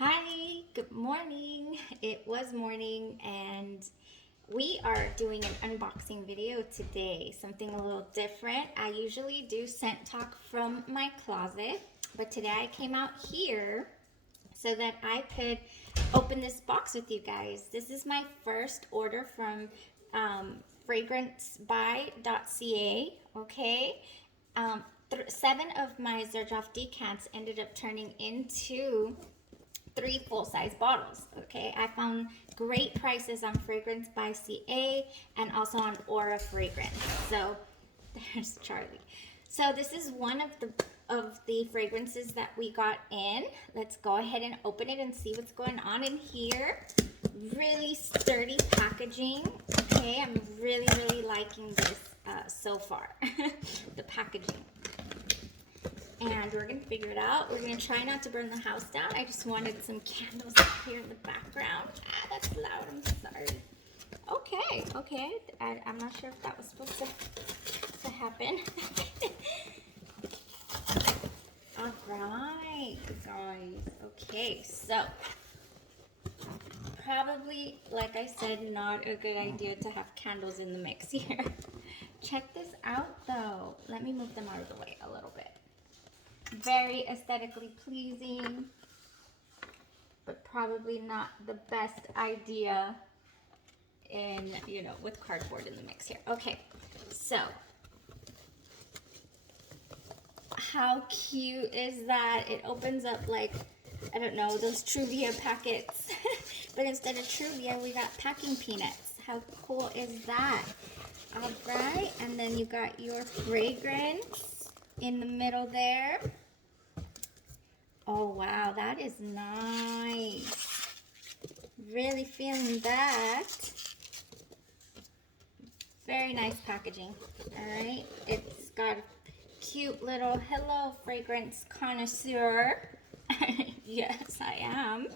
Hi, good morning. It was morning and we are doing an unboxing video today. Something a little different. I usually do scent talk from my closet, but today I came out here so that I could open this box with you guys. This is my first order from fragrancebuy.ca, okay? 7 of my Xerjoff decants ended up turning into 3 full-size bottles. Okay, I found great prices on Fragrance by CA and also on Aura Fragrance. So there's Charlie. So this is one of the fragrances that we got in. Let's go ahead and open it and see what's going on in here. Really sturdy packaging. Okay, I'm really liking this so far. The packaging. And we're going to figure it out. We're going to try not to burn the house down. I just wanted some candles up here in the background. Ah, that's loud. I'm sorry. Okay. I'm not sure if that was supposed to happen. All right, guys. Okay, so probably, like I said, not a good idea to have candles in the mix here. Check this out, though. Let me move them out of the way a little bit. Very aesthetically pleasing, but probably not the best idea in, with cardboard in the mix here. Okay, so how cute is that? It opens up like, I don't know, those Truvia packets, but instead of Truvia, we got packing peanuts. How cool is that? All right, and then you got your fragrance in the middle there. Oh, wow, that is nice. Really feeling that. Very nice packaging. All right, it's got a cute little hello fragrance connoisseur. Yes, I am.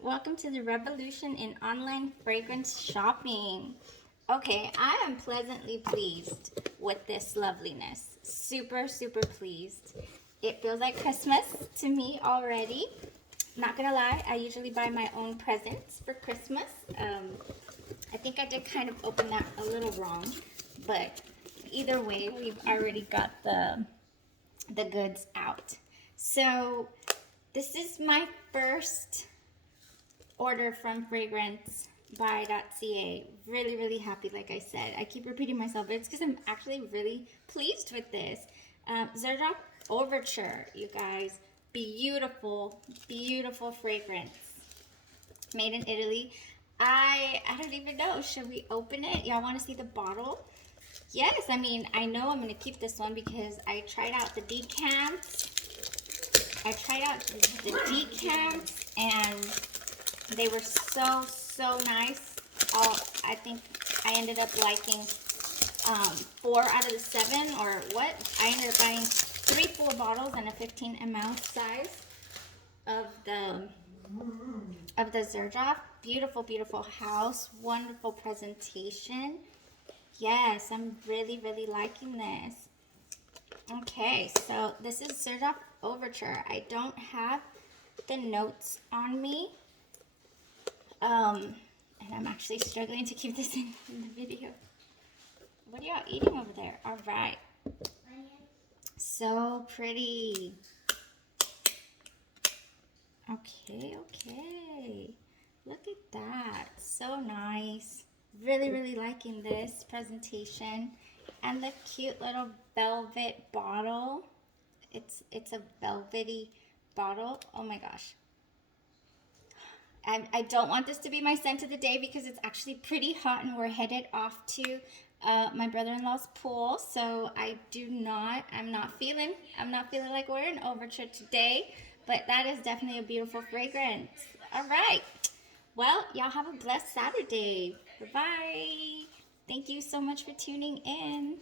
Welcome to the revolution in online fragrance shopping. Okay, I am pleasantly pleased with this loveliness. Super pleased. It feels like Christmas to me already. Not gonna lie, I usually buy my own presents for Christmas. I think I did kind of open that a little wrong, but either way, we've already got the goods out. So this is my first order from fragrancebuy.ca. Really happy, like I said. I keep repeating myself, but it's because I'm actually really pleased with this. Xerjoff Overture, you guys. Beautiful fragrance. Made in Italy. I don't even know. Should we open it? Y'all want to see the bottle? Yes, I mean, I know I'm going to keep this one because I tried out the decants. I tried out the decants and they were so nice. I think I ended up liking 4 out of the 7 or what? I ended up buying 3 full bottles and a 15 ml size of the Xerjoff. Beautiful house. Wonderful presentation. Yes, I'm really liking this. Okay, so this is Xerjoff Overture. I don't have the notes on me. And I'm actually struggling to keep this in the video. What are y'all eating over there? All right. So pretty. Okay. Look at that. So nice. Really liking this presentation. And the cute little velvet bottle. It's a velvety bottle. Oh my gosh. I don't want this to be my scent of the day because it's actually pretty hot and we're headed off to my brother-in-law's pool. So I'm not feeling like wearing Overture today, but that is definitely a beautiful fragrance. All right. Well, y'all have a blessed Saturday. Bye-bye. Thank you so much for tuning in.